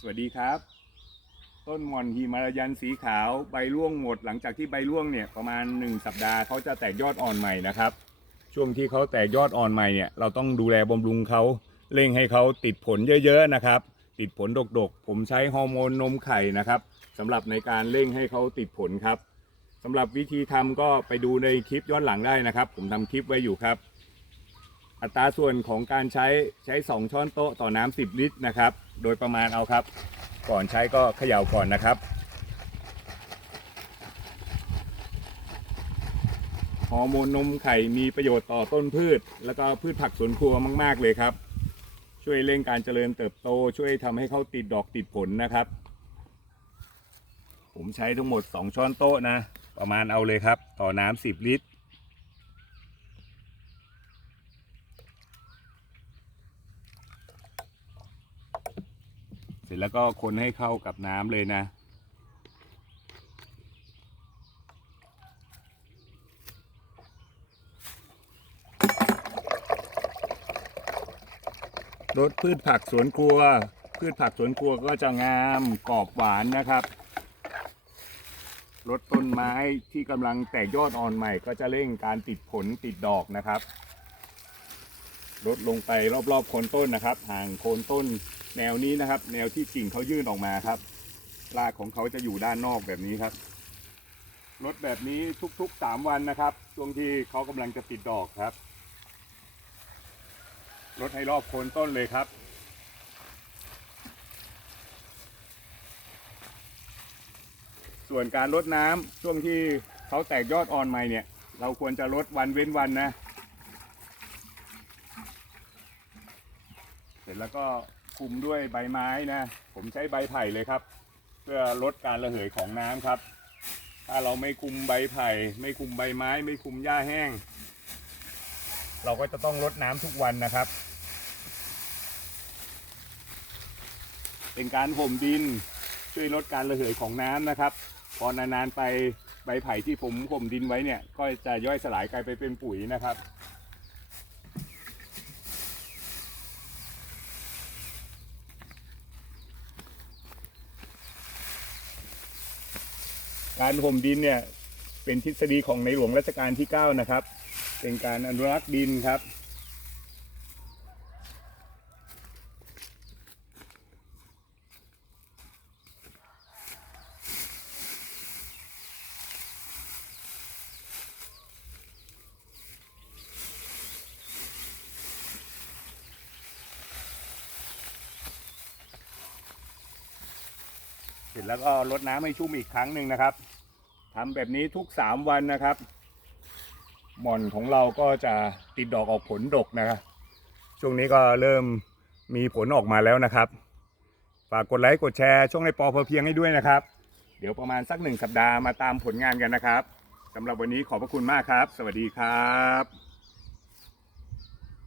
สวัสดีครับ ต้นหมอนฮิมาลายันสีขาวใบร่วงหมด หลังจากที่ใบร่วงเนี่ยประมาณ 1 สัปดาห์เขาจะแตกยอดอ่อนใหม่นะครับ ช่วงที่เขาแตกยอดอ่อนใหม่เนี่ยเราต้องดูแลบำรุงเขาเร่งให้เขาติดผลเยอะๆนะครับ ติดผลดกๆ ผมใช้ฮอร์โมนนมไข่นะครับสำหรับในการเร่งให้เขาติดผลครับสำหรับวิธีทำก็ไปดูในคลิปย้อนหลังได้นะครับ ผมทำคลิปไว้อยู่ครับ อัตราส่วนของการใช้ใช้ 2 ช้อนโต๊ะต่อน้ำ10 ลิตรนะครับ โดยประมาณเอาครับ ก่อนใช้ก็เขย่าก่อนนะครับ ฮอร์โมนนมไข่มีประโยชน์ต่อต้นพืช แล้วก็พืชผักสวนครัวมาก ๆ เลยครับ ช่วยเร่งการเจริญเติบโต ช่วยทำให้เขาติดดอกติดผลนะครับ ผมใช้ทั้งหมด 2 ช้อนโต๊ะนะ ประมาณเอาเลยครับ ต่อน้ำ10 ลิตร เสร็จแล้วก็คนให้เข้ากับน้ำเลยนะรสพืชผักสวนครัว พืชผักสวนครัวก็จะงามกรอบหวานนะครับรดต้นไม้ที่กำลังแตกยอดอ่อนใหม่ ก็จะเร่งการติดผลติดดอกนะครับลดลงไปรอบๆโคนต้นนะครับ ห่างโคนต้น แนวนี้นะครับ แนวที่กิ่งเขายื่นออกมาครับรากของเขาจะอยู่ด้านนอกแบบนี้ครับลดแบบนี้ทุกๆ3วันนะครับ ช่วงที่เขากำลังจะติดดอกครับลดให้รอบโคนต้นเลยครับ ส่วนการลดน้ำช่วงที่เขาแตกยอดอ่อนใหม่เนี่ย เราควรจะลดวันเว้นวันนะ เสร็จแล้วก็ คลุมด้วยใบไม้นะ ผมใช้ใบไผ่เลยครับ เพื่อลดการระเหยของน้ำครับ ถ้าเราไม่คลุมใบไผ่ ไม่คลุมใบไม้ ไม่คลุมหญ้าแห้ง เราก็จะต้องลดน้ำทุกวันนะครับ เป็นการห่มดินช่วยลดการระเหยของน้ำนะครับ พอนานๆไปใบไผ่ที่ผมห่มดินไว้เนี่ย ก็จะย่อยสลายกลายไปเป็นปุ๋ยนะครับ การห่มดินเนี่ยเป็นทฤษฎีของในหลวงรัชกาลที่ 9 นะครับ เป็นการอนุรักษ์ดินครับ ร็จแล้วก็รดน้ำให้ชุ่มอีกครั้งหนึ่งนะครับทำแบบนี้ทุก 3 วันนะครับ หม่อนของเราก็จะติดดอกออกผลดกนะครับ ช่วงนี้ก็เริ่มมีผลออกมาแล้วนะครับ ฝากกดไลค์กดแชร์ช่องในปอพอเพียงให้ด้วยนะครับ เดี๋ยวประมาณสักหนึ่งสัปดาห์มาตามผลงานกันนะครับสำหรับวันนี้ขอบพระคุณมากครับ สวัสดีครับ